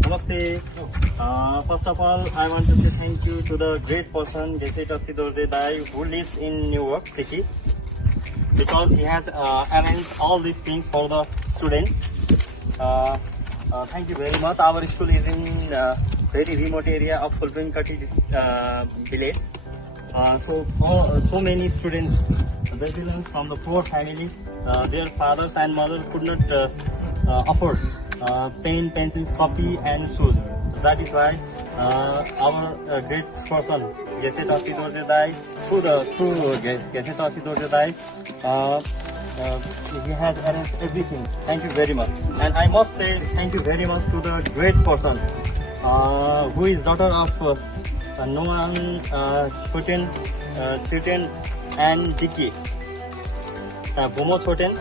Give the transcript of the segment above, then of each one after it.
Namaste. First of all, I want to say thank you to the great person Geseta Sidorde Dai who lives in New York City, because he has arranged all these things for the students. Thank you very much. Our school is in very remote area of Fulpinkati village. So many students, they belong from the poor family. Their fathers and mothers could not afford pen, pencils, copy, and shoes. That is why our great person Geseta Sidorde Dai, through Geseta Sidorde Dai, he has arranged everything. Thank you very much. And I must say thank you very much to the great person who is daughter of Noam Choten and Dicky Bomo Choten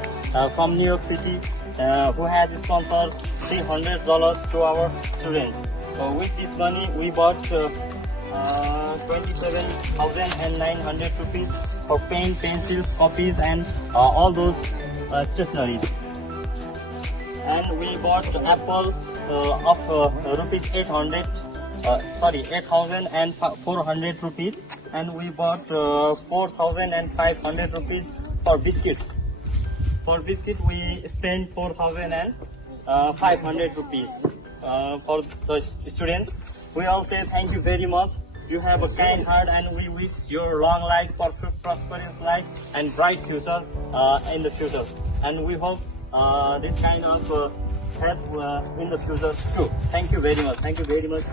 from New York City, who has sponsored $300 to our students. With this money, we bought 27,900 rupees for pen, pencils, copies, and all those stationeries. And we bought apple of rupees 8,400 rupees, and we bought 4,500 rupees for biscuits. For biscuit, we spent 4,500 rupees for the students. We all say thank you very much. You have a kind heart, and we wish your long life, prosperous life, and bright future in the future. And we hope this kind of help in the future too. Thank you very much. Thank you very much.